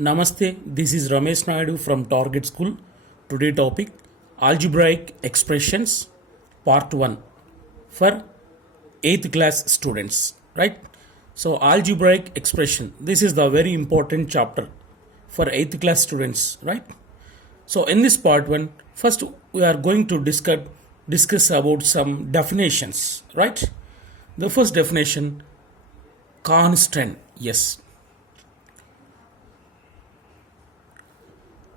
Namaste, this is Ramesh Naidu from Target School. Today topic Algebraic Expressions Part 1 for 8th class students, right? So algebraic expression, this is the very important chapter for 8th class students, right? So in this part 1, first we are going to discuss about some definitions, right? The first definition, constant, yes.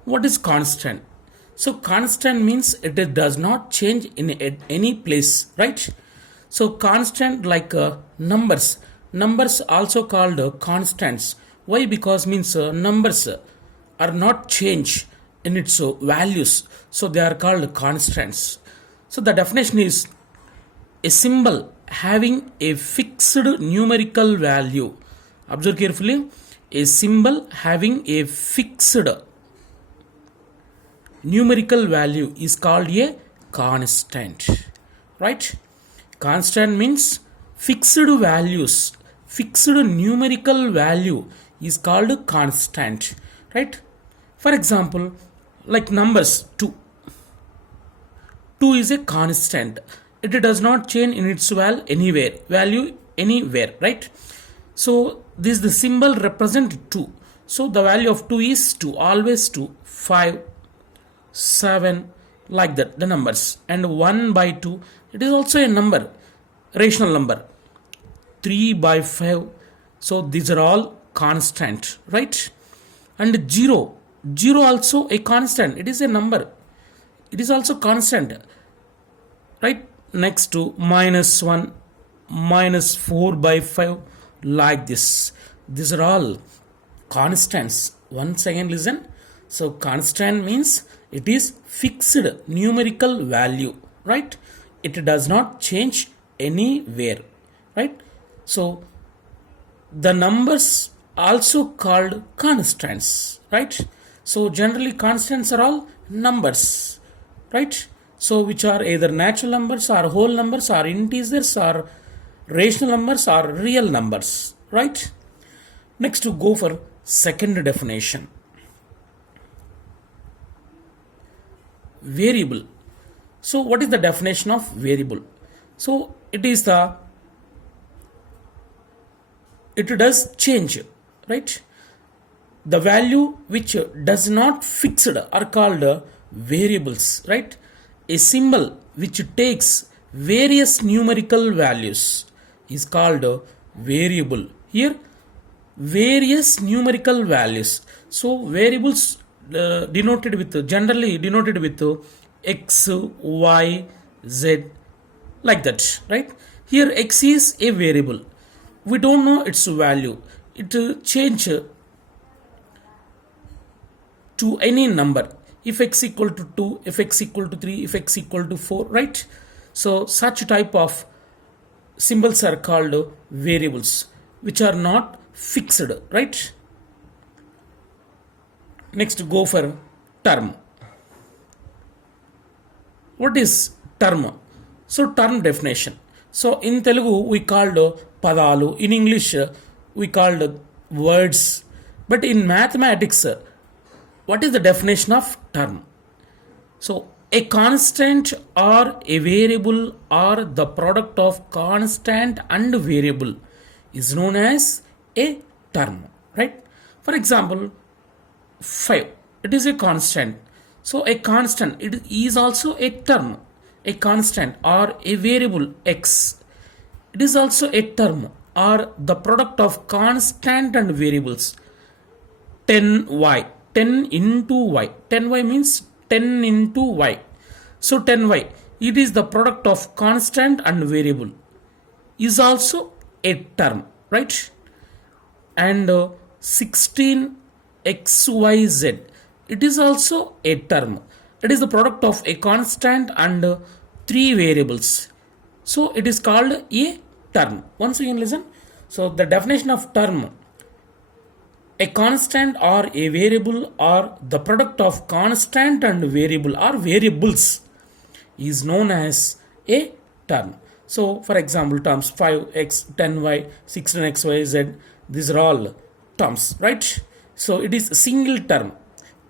What is constant? So constant means it does not change in any place, right? So constant like numbers also called constants. Why? Because means numbers are not change in its values, so they are called constants. So the definition is a symbol having a fixed numerical value. Observe carefully. A symbol having a fixed numerical value is called a constant, right? Constant means fixed values, fixed numerical value is called constant, right? For example, like numbers 2 is a constant, it does not change in its value anywhere, right? So this the symbol represent 2, so the value of 2 is 2, always 2, 5, 7, like that the numbers. And 1 by 2, it is also a number, rational number. 3 by 5, so these are all constant, right? And 0 also a constant, it is a number, it is also constant, right? Next to -1, -4 by 5, like this, these are all constants. Once again listen. So constant means it is fixed numerical value, right? It does not change anywhere, right? So the numbers also called constants, right? So generally constants are all numbers, right? So which are either natural numbers or whole numbers or integers or rational numbers or real numbers, right? Next to go for second definition. Variable. So what is the definition of variable? So it does change, right? The value which does not fixed are called variables, right? A symbol which takes various numerical values is called variable. Here various numerical values, so variables generally denoted with x, y, z, like that, right? Here x is a variable, we don't know its value, it change to any number, if x equal to 2, if x equal to 3, if x equal to 4, right? So such type of symbols are called variables which are not fixed, right? Next go for term. What is term? So term definition. So in Telugu we called padalu, in English we called words, but in mathematics what is the definition of term? So a constant or a variable or the product of constant and variable is known as a term, right? For example, 5, it is a constant, so a constant, it is also a term. A constant or a variable x, it is also a term or the product of constant and variables. 10y, 10 into y, 10y means 10 into y, so 10y, it is the product of constant and variable, is also a term, right? And 16xyz, it is also a term, it is the product of a constant and 3 variables, so it is called a term. Once again listen. So the definition of term, a constant or a variable or the product of constant and variable or variables is known as a term. So for example, terms 5x, 10y, 16xyz, these are all terms, right? So it is a single term.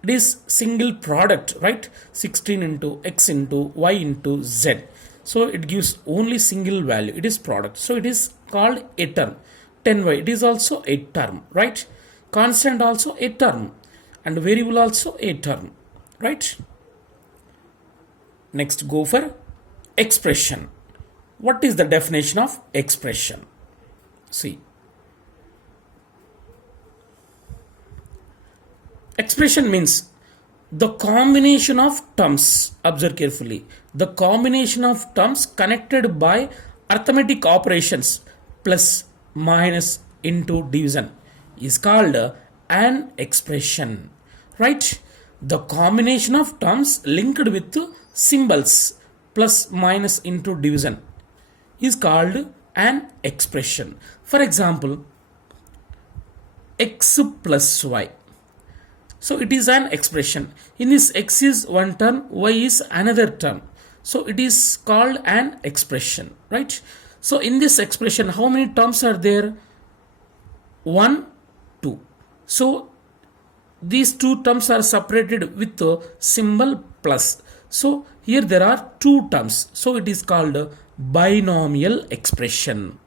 It is single product, right? 16 into x into y into z. So it gives only single value. It is product. So it is called a term. 10y, it is also a term, right? Constant also a term, and variable also a term, right? Next, go for expression. What is the definition of expression? See, expression means the combination of terms. Observe carefully. The combination of terms connected by arithmetic operations plus, minus, into, division is called an expression, right? The combination of terms linked with symbols plus, minus, into, division is called an expression. For example, x plus y. So it is an expression. In this, x is one term, y is another term. So it is called an expression, right? So in this expression, how many terms are there? 1, 2. So these two terms are separated with the symbol plus. So here there are two terms. So it is called binomial expression.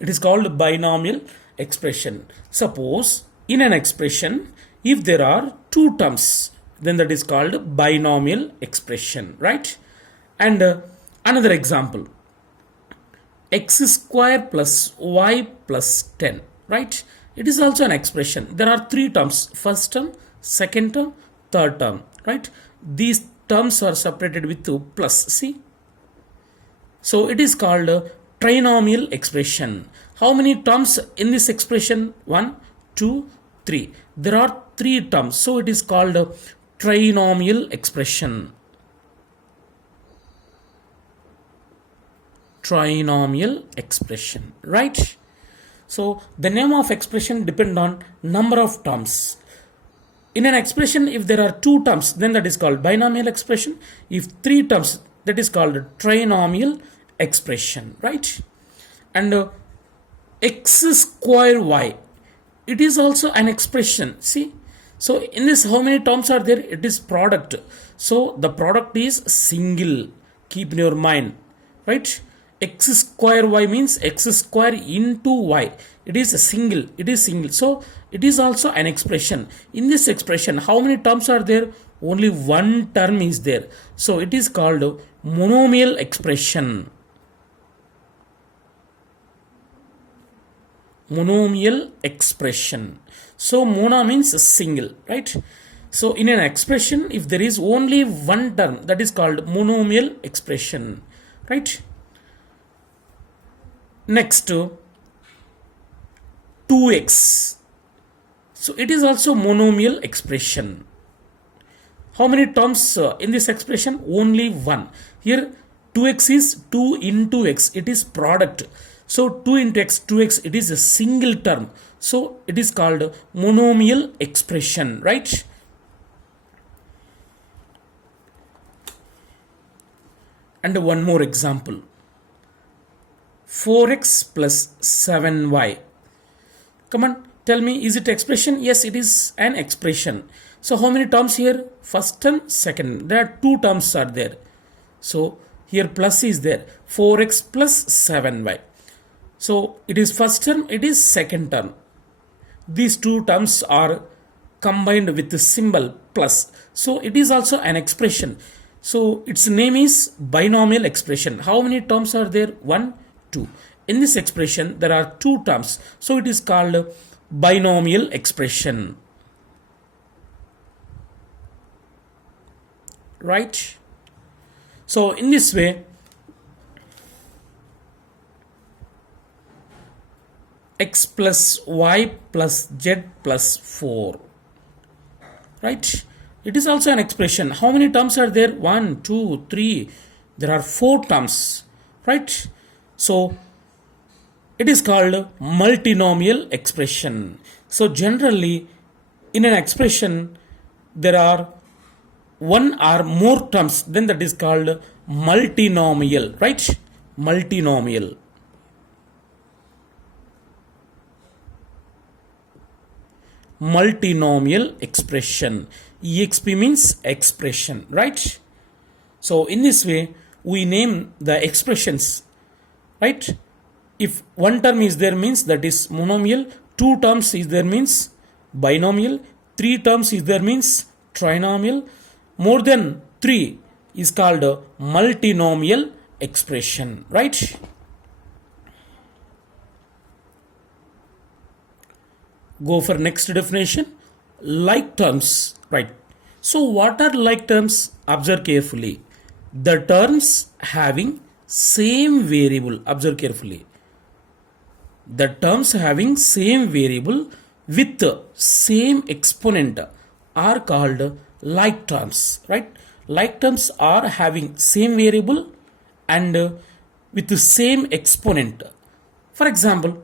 It is called binomial expression. Suppose in an expression, if there are two terms, then that is called binomial expression, right? And another example, x square plus y plus 10, right? It is also an expression. There are three terms, first term, second term, third term, right? These terms are separated with two plus, see? So it is called a trinomial expression. How many terms in this expression? 1, 2, 3. There are three terms. So it is called a trinomial expression. Trinomial expression, right? So the name of expression depend on number of terms. In an expression, if there are two terms, then that is called binomial expression. If three terms, that is called trinomial expression, right? And x square y, it is also an expression, see? So in this, how many terms are there? It is product. So the product is single. Keep in your mind, right? X square y means x square into y. It is a single. It is single. So it is also an expression. In this expression, how many terms are there? Only one term is there. So it is called monomial expression. Monomial expression. So mona means single, right? So in an expression, if there is only one term, that is called monomial expression, right? Next, 2x. So it is also monomial expression. How many terms in this expression? Only one. Here 2x is 2 into x. It is product. So 2 into x, 2x, it is a single term. So it is called monomial expression, right? And one more example. 4x plus 7y. Come on, tell me, is it expression? Yes, it is an expression. So how many terms here? First term, second. There are two terms are there. So here plus is there. 4x plus 7y. So it is first term, it is second term. These two terms are combined with the symbol plus. So it is also an expression. So its name is binomial expression. How many terms are there? 1, 2. In this expression, there are two terms. So it is called binomial expression. Right? So in this way, x plus y plus z plus 4. Right? It is also an expression. How many terms are there? 1, 2, 3. There are 4 terms. Right? So it is called multinomial expression. So generally in an expression there are one or more terms, then that is called multinomial, right? multinomial. Multinomial expression. EXP means expression, right? So in this way, we name the expressions, right? If one term is there means that is monomial, two terms is there means binomial, three terms is there means trinomial, more than three is called a multinomial expression, right? Go for next definition. Like terms, right? So what are like terms? Observe carefully. The terms having same variable. Observe carefully. The terms having same variable with same exponent are called like terms, right? Like terms are having same variable and with the same exponent. For example,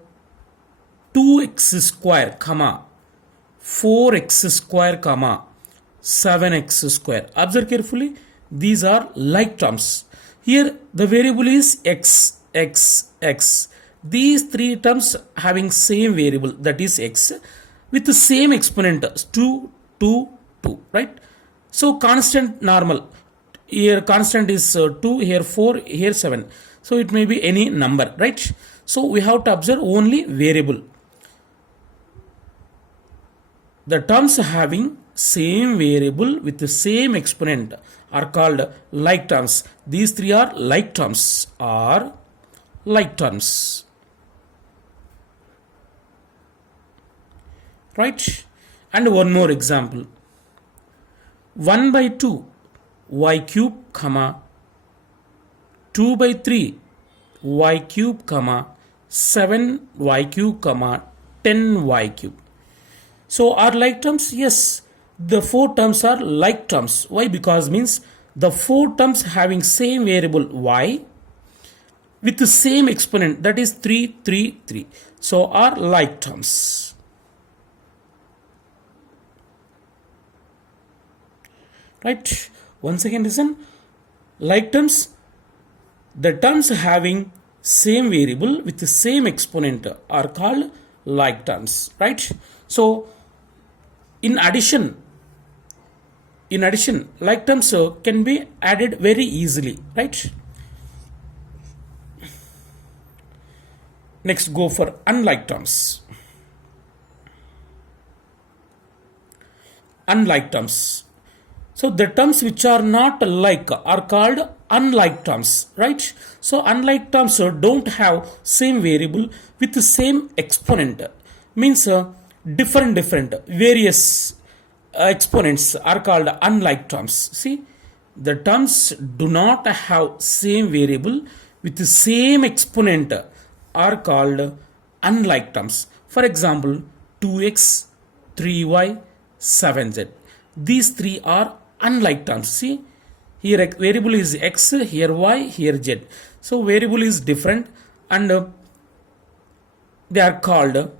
2x square comma 4x square comma 7x square. Observe carefully, these are like terms. Here the variable is x, x, x. These three terms having same variable, that is x, with the same exponent 2, 2, 2, right? So constant normal. Here constant is 2, here 4, here 7. So it may be any number, right? So we have to observe only variable. The terms having same variable with the same exponent are called like terms. These three are like terms. Right? And one more example. 1 by 2 y cube comma 2 by 3 y cube comma 7 y cube comma 10 y cube. So are like terms? Yes, the four terms are like terms. Why? Because means the four terms having same variable y with the same exponent, that is 3, 3, 3. So are like terms. Right? Once again listen. Like terms, the terms having same variable with the same exponent are called like terms. Right? So in addition, like terms can be added very easily, right? Next, go for unlike terms. Unlike terms. So the terms which are not like are called unlike terms, right? So unlike terms don't have same variable with the same exponent. Means different various exponents are called unlike terms. See, the terms do not have same variable with the same exponent are called unlike terms. For example, 2x, 3y, 7z. These three are unlike terms. See, here variable is x, here y, here z. So variable is different and they are called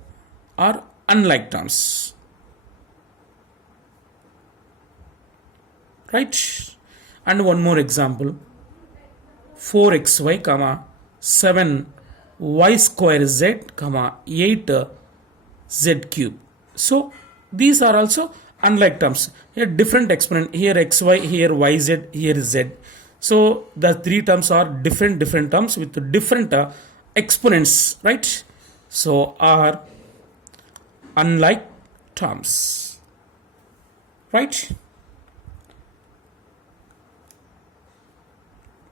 are unlike terms. Right? And one more example. 4xy comma 7y square z comma 8z cube. So these are also unlike terms. Here different exponent, here xy, here yz, here z. So the three terms are different terms with different exponents, right? So are unlike terms, right?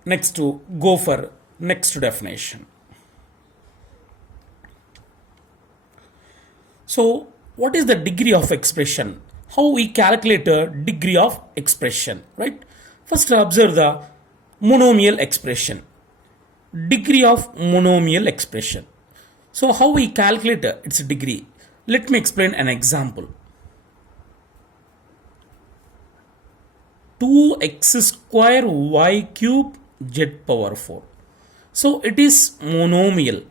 Next, to go for next definition. So what is the degree of expression? How we calculate a degree of expression, right? First observe the monomial expression. Degree of monomial expression. So how we calculate its degree? Let me explain an example. 2x square y cube z power 4. So it is monomial.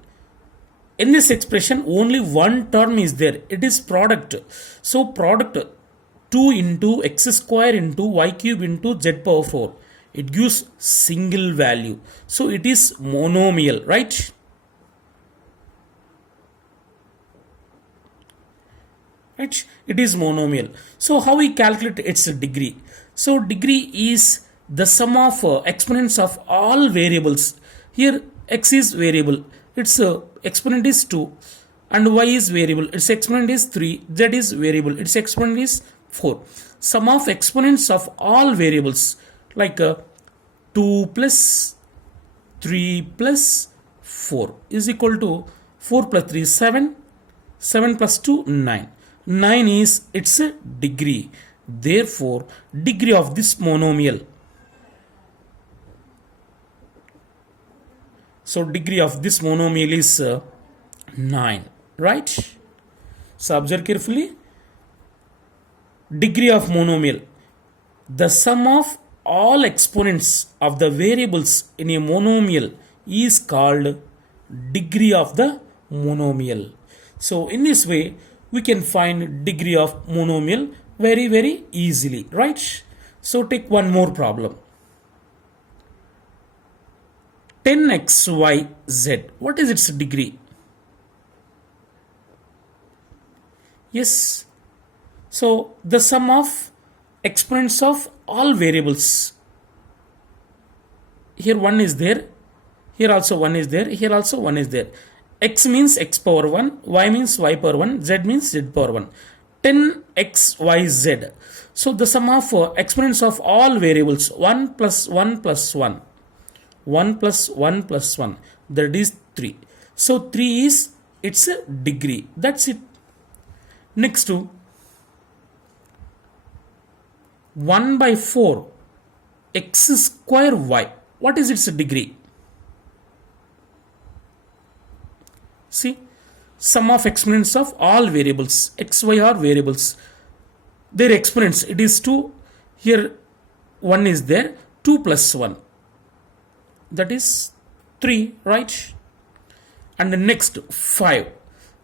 In this expression only one term is there. It is product. So product 2 into x square into y cube into z power 4. it gives single value. So it is monomial, right? Right? It is monomial. So how we calculate its degree? So degree is the sum of exponents of all variables. Here x is variable, its exponent is 2, and y is variable, its exponent is 3, z is variable, its exponent is 4. Sum of exponents of all variables like 2 plus 3 plus 4 is equal to 4 plus 3 is 7, 7 plus 2 9. 9 is its degree. Therefore, degree of this monomial. So degree of this monomial is 9, right? So observe carefully. Degree of monomial. The sum of all exponents of the variables in a monomial is called degree of the monomial. So in this way, we can find degree of monomial very easily, right? So take one more problem. 10xyz. What is its degree? Yes. So the sum of exponents of all variables. Here 1 is there. Here also 1 is there. Here also 1 is there. X means x power 1, y means y power 1, z means z power 1. 10xyz. So the sum of exponents of all variables 1 plus 1 plus 1. 1 plus 1 plus 1. That is 3. So 3 is its degree. That's it. Next to 1 by 4 x square y. What is its degree? See, sum of exponents of all variables, x, y are variables. Their exponents, it is 2. Here 1 is there, 2 plus 1. That is 3, right? And the next 5.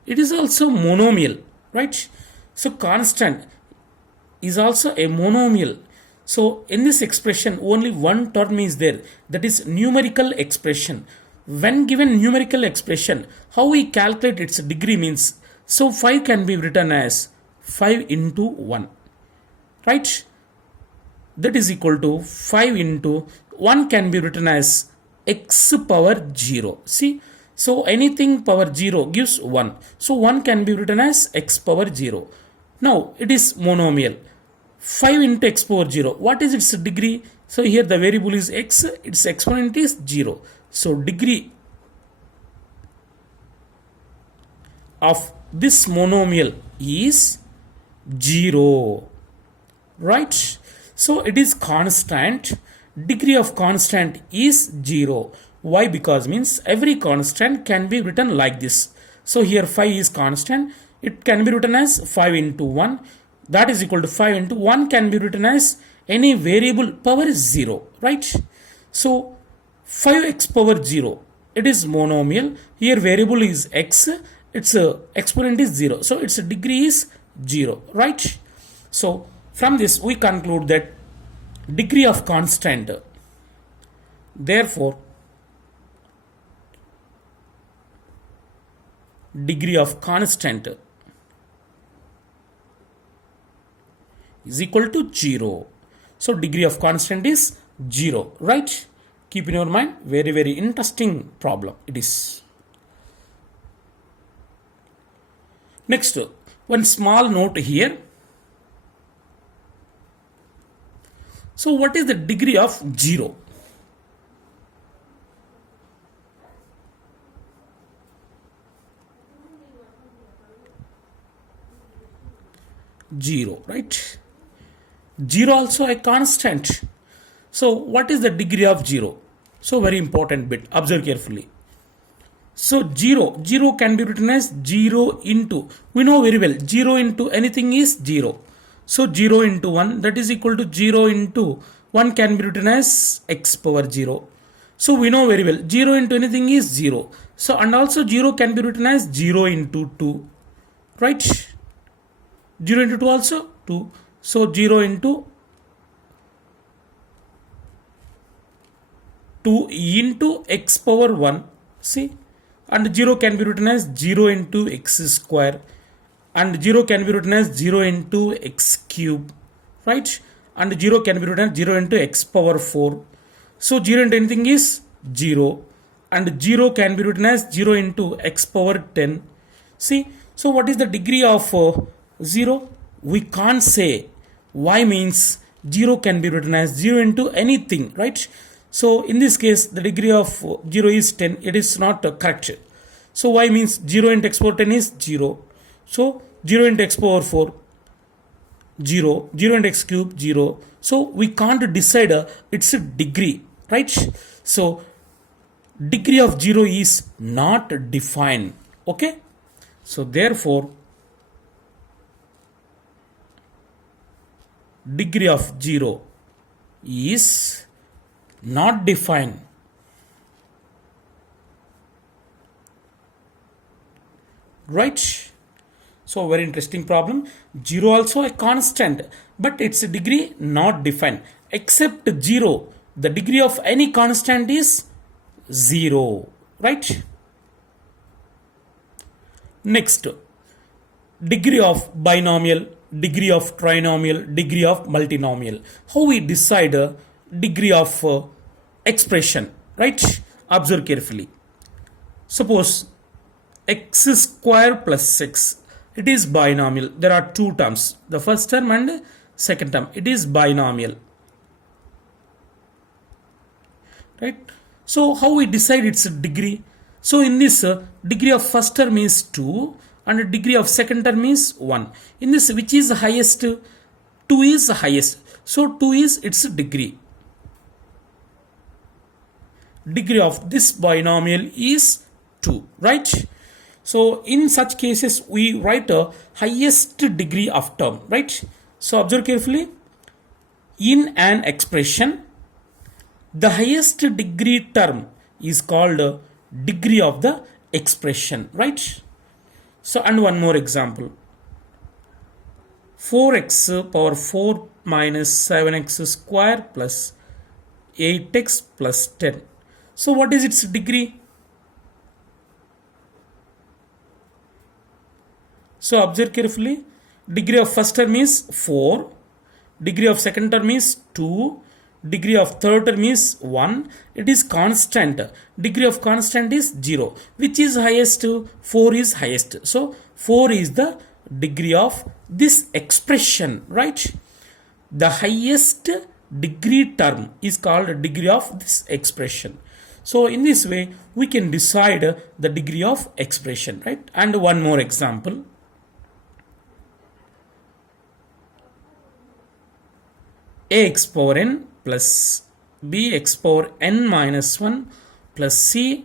It is also monomial, right? So constant is also a monomial. So in this expression, only one term is there. That is numerical expression. When given numerical expression, how we calculate its degree means, so 5 can be written as 5 into 1, right? That is equal to 5 into 1 can be written as x power 0. See, so anything power 0 gives 1. So 1 can be written as x power 0. Now it is monomial. 5 into x power 0. What is its degree? So here the variable is x, its exponent is 0. So degree of this monomial is 0, right? So it is constant. Degree of constant is 0. Why? Because means every constant can be written like this. So here 5 is constant. It can be written as 5 into 1. That is equal to 5 into 1 can be written as any variable power 0, right? So 5x power 0, it is monomial. Here variable is x, its exponent is 0. So its degree is 0, right? So from this we conclude that degree of constant, therefore degree of constant is equal to 0. So degree of constant is 0, right? Keep in your mind, very interesting problem it is. Next, one small note here. So what is the degree of 0? Zero, right? 0 also a constant. So what is the degree of 0? So very important bit, observe carefully. So 0 can be written as 0 into, we know very well 0 into anything is 0. So 0 into 1, that is equal to 0 into 1 can be written as x power 0. So we know very well 0 into anything is 0. So and also 0 can be written as 0 into 2, right? 0 into 2 also 2. So 0 into 2 into x power 1, see, and 0 can be written as 0 into x square, and 0 can be written as 0 into x cube, right? And 0 can be written as 0 into x power 4. So 0 into anything is 0, and 0 can be written as 0 into x power 10. See, so what is the degree of 0? We can't say. Y means 0 can be written as 0 into anything, right? So in this case, the degree of 0 is 10. It is not correct. So y means 0 into x power 10 is 0. So 0 into x power 4, 0. 0 into x cube, 0. So we can't decide its degree, right? So degree of 0 is not defined. Okay? So therefore, degree of 0 is not defined. Right? So very interesting problem. 0 also a constant, but its degree not defined. Except 0, the degree of any constant is 0. Right? Next, degree of binomial, degree of trinomial, degree of multinomial. How we decide degree of expression, right? Observe carefully. Suppose x square plus 6, it is binomial. There are two terms, the first term and second term. It is binomial, right? So how we decide its degree? So in this, degree of first term is 2 and degree of second term is 1. In this, which is highest? 2 is highest. So 2 is its degree. Degree of this binomial is 2, right? So in such cases, we write a highest degree of term, right? So observe carefully. In an expression, the highest degree term is called degree of the expression, right? So, and one more example. 4x power 4 minus 7x square plus 8x plus 10. So what is its degree? So observe carefully. Degree of first term is 4. Degree of second term is 2. Degree of third term is 1. It is constant. Degree of constant is 0. Which is highest? 4 is highest. So 4 is the degree of this expression, right? The highest degree term is called degree of this expression. So in this way, we can decide the degree of expression, right? And one more example. Ax power n plus bx power n minus 1 plus c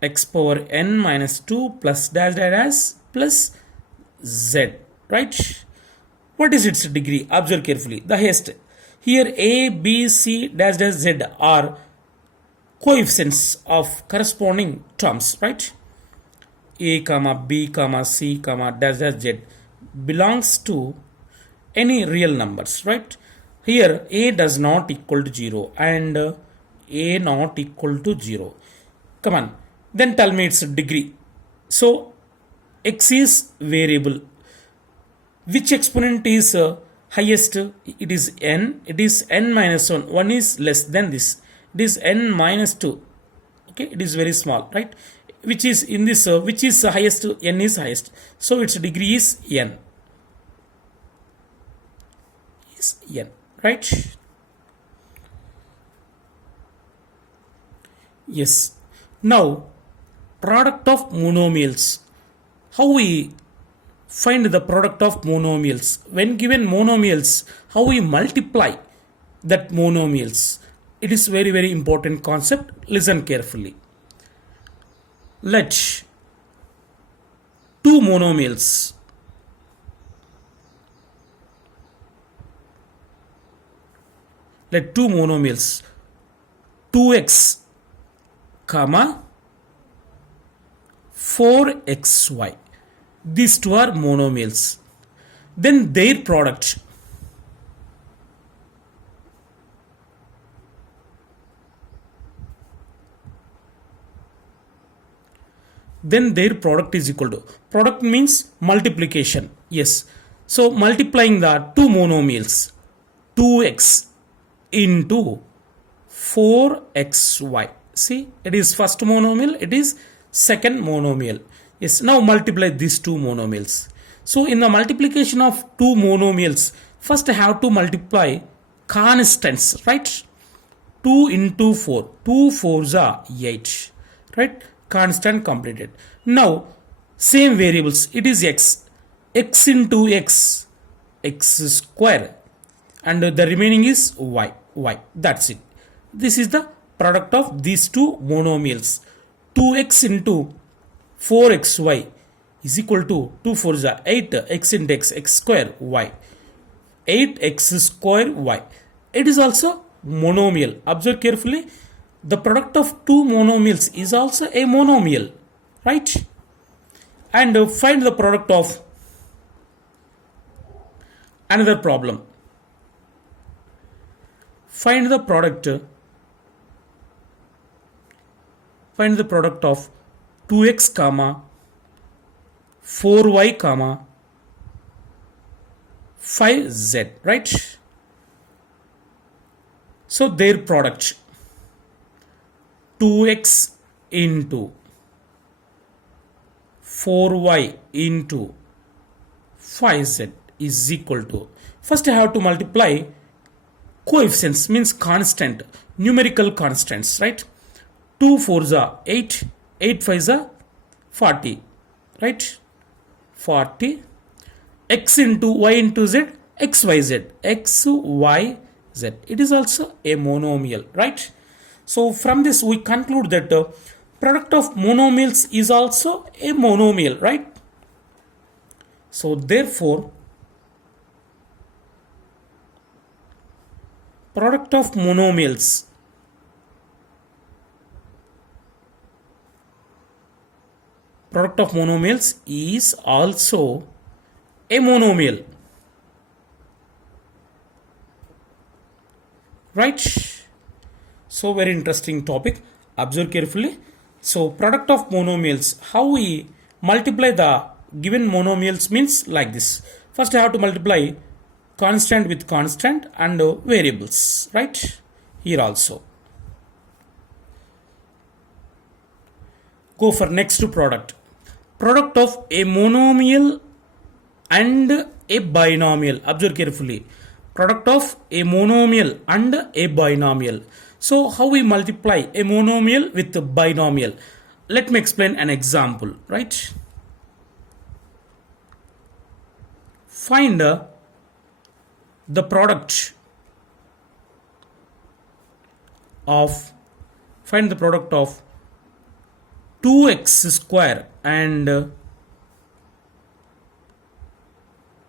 x power n minus 2 plus dash dash dash plus z, right? What is its degree? Observe carefully. The highest. Here a, b, c dash dash z are coefficients of corresponding terms, right? A comma b comma c comma dash dash z belongs to any real numbers, right? Here a does not equal to 0 and a not equal to 0. Come on, then tell me its degree. So x is variable. Which exponent is highest? It is n. It is n minus 1. 1 is less than this. It is n minus 2. Okay, it is very small, right? Which is in this, which is highest? N is highest. So its degree is n. Is n. Right? Yes. Now, product of monomials. How we find the product of monomials? When given monomials, how we multiply that monomials? It is very, very important concept. Listen carefully. Let two monomials let two monomials 2x comma 4xy, these two are monomials, then their product then their product is equal to, product means multiplication, yes, so multiplying the two monomials 2x into 4xy, see it is first monomial, it is second monomial, yes, now multiply these two monomials. So in the multiplication of two monomials, first I have to multiply constants, right? 2 into 4, 2 4s are 8, right? Constant completed. Now same variables, it is x into x square, and the remaining is y, that's it. This is the product of these two monomials. 2x into 4xy is equal to 2 4s are 8, x into x square y, 8x square y. It is also monomial. Observe carefully, the product of two monomials is also a monomial, right? And find the product of another problem. Find the product of 2x comma 4y comma 5z, right? So their product 2x into 4y into 5z is equal to, first I have to multiply coefficients, means constant, numerical constants, right? 2 4s are 8, 8 5s are 40, right? 40, x into y into z, xyz, xyz, it is also a monomial, right? So from this we conclude that product of monomials is also a monomial, right? So therefore product of monomials is also a monomial, right? So very interesting topic, observe carefully. So product of monomials, how we multiply the given monomials means like this. First I have to multiply constant with constant and variables, right? Here also go for next product of a monomial and a binomial. Observe carefully, product of a monomial and a binomial. So how we multiply a monomial with a binomial? Let me explain an example, right? Find the product of 2x square and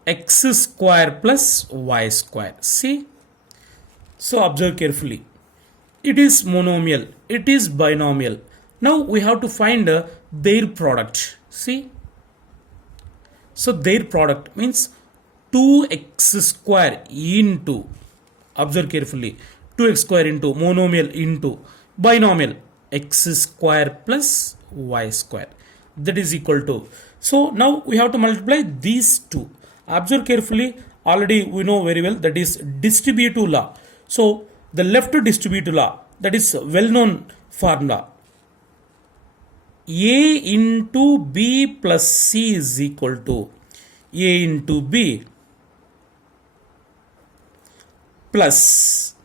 x square plus y square. See, so observe carefully, it is monomial, it is binomial. Now we have to find their product. See, so their product means 2x square into, observe carefully, 2x square into monomial into binomial x square plus y square, that is equal to. So now we have to multiply these two. Observe carefully, already we know very well, that is distributive law. So the left distributive law, that is well known formula, a into b plus c is equal to a into b plus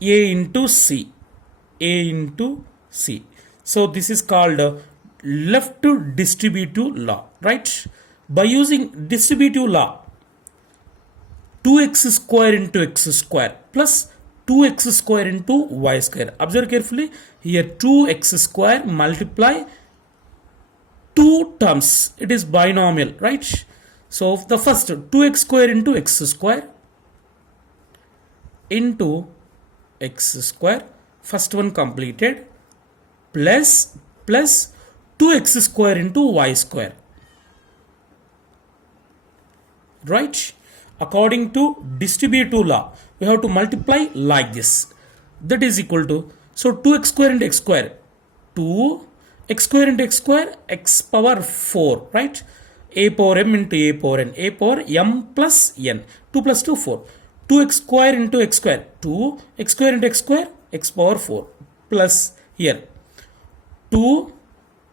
a into c, a into c. So this is called left distributive law, right? By using distributive law, 2x square into x square plus 2x square into y square. Observe carefully, here 2x square multiply two terms, it is binomial, right? So the first 2x square into x square into x square, first one completed, plus 2x square into y square, right? According to distributive law, we have to multiply like this, that is equal to, so 2x square into x square, 2 x square into x square, x power 4, right? A power m into a power n, a power m plus n, 2 plus 2 4, 2x square into x square, 2 x square into x square, x power 4 plus here 2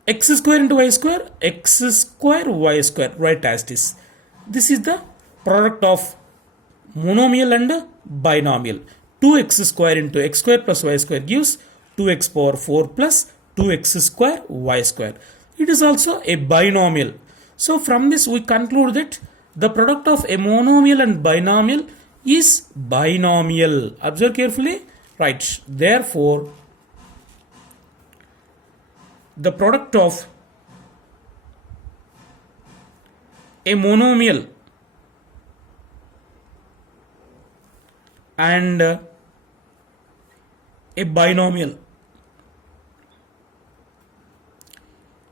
x square into y square, x square y square, right as this. This is the product of monomial and binomial. 2x square into x square plus y square gives 2x power 4 plus 2x square y square. It is also a binomial. So from this we conclude that the product of a monomial and binomial is binomial. Observe carefully. Right. Therefore, the product of a monomial and a binomial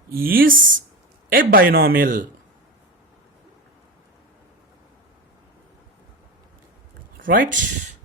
is a binomial, right?